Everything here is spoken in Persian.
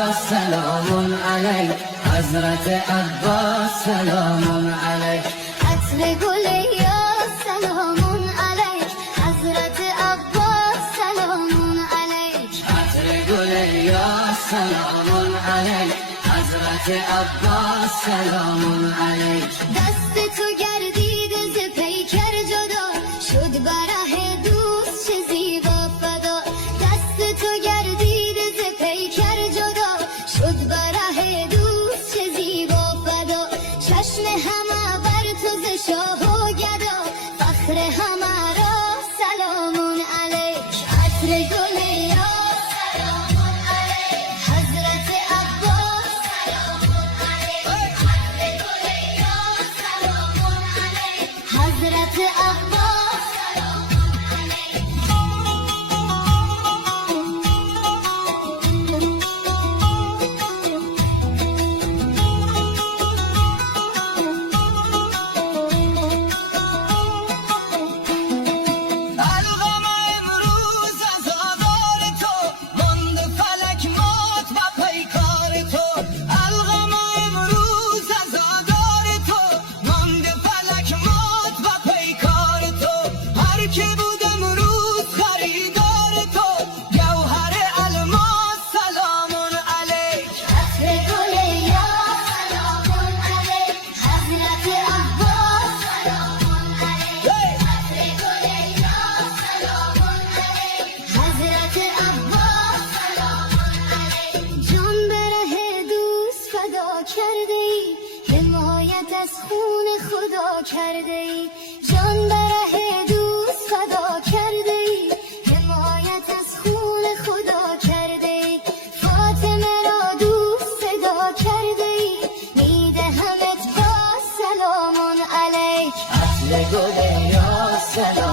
سلام علیک حضرت عباس سلام علیک عطر گل یا سلام علیک حضرت عباس سلام علیک عطر گل یا سلام علیک حضرت عباس سلام علیک دست تو گردید ز پیکر جدا شد بره دوست چه زیبا فدا دست تو گردید ز پیکر جدا شد بره دوست چه زیبا فدا چشم همه بر تو ز شاه و گدا فخر همه را سلام علیک عطر گل یا سلام علیک حضرت عباس سلام علیک عطر گل یا سلام علیک حضرت عباس سلام علیک القم امروز از آوار تو ماند فلک مات و پیکار تو القم امروز از آوار تو ماند فلک مات و پیکار تو هر که بود امروز خریدار تو گوهر الماس سلام علیک عطر گل یا سلام علیک حضرت عباس سلام علیک عطر گل یا سلام علیک حضرت عباس سلام علیک جان بره دوست فدا کرده ای حمایت از خون خدا کرده ای جان بره دوست فدا کرده ای حمایت از خون خدا کرده ای فاطمه را دوست صدا کرده ای میدهمت با سلام علیک عطر گل یا سلام